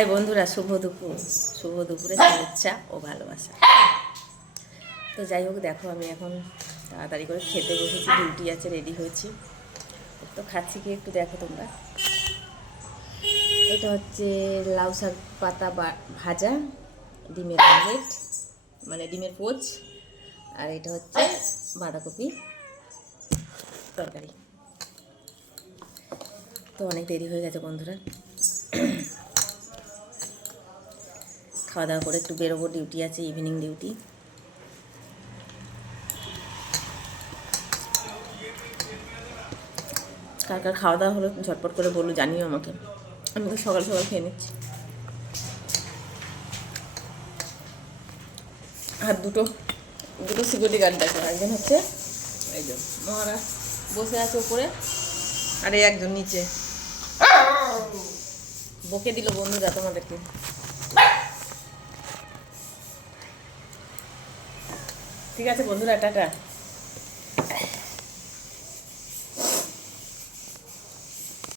High বন্ধুরা, শুভ দুপুরে শুভেচ্ছা ও ভালোবাসা। তো যাই হোক, দেখো আমি এখন তাড়াতাড়ি করে খেতে বসেছি, ডিউটি আছে, রেডি হয়েছি। তো খাচ্ছি কি একটু দেখো তোমরা। এটা হচ্ছে লাউ শাক পাতা ভাজা, ডিমের আমলেট মানে ডিমের পোচ, আর এটা হচ্ছে বাঁধাকপি তরকারি। তো অনেক দেরি হয়ে গেছে বন্ধুরা, খাওয়া দাওয়া করে একটু বেরোবো, ডিউটি আছে, ইভিনিং ডিউটি। কার কার খাওয়া দাওয়া হলো ঝটপট করে বলো, জানিও আমাকে। আমি তো সকাল সকাল খেয়ে নিচ্ছি। আর দুটো সিকিউরিটি গার্ড দেখো, একজন হচ্ছে এই যে মহারাজ বসে আছে উপরে, আর এই একজন নিচে বকে দিল বন্ধুরা তোমাদেরকে। ঠিক আছে বন্ধুরা, টাটা।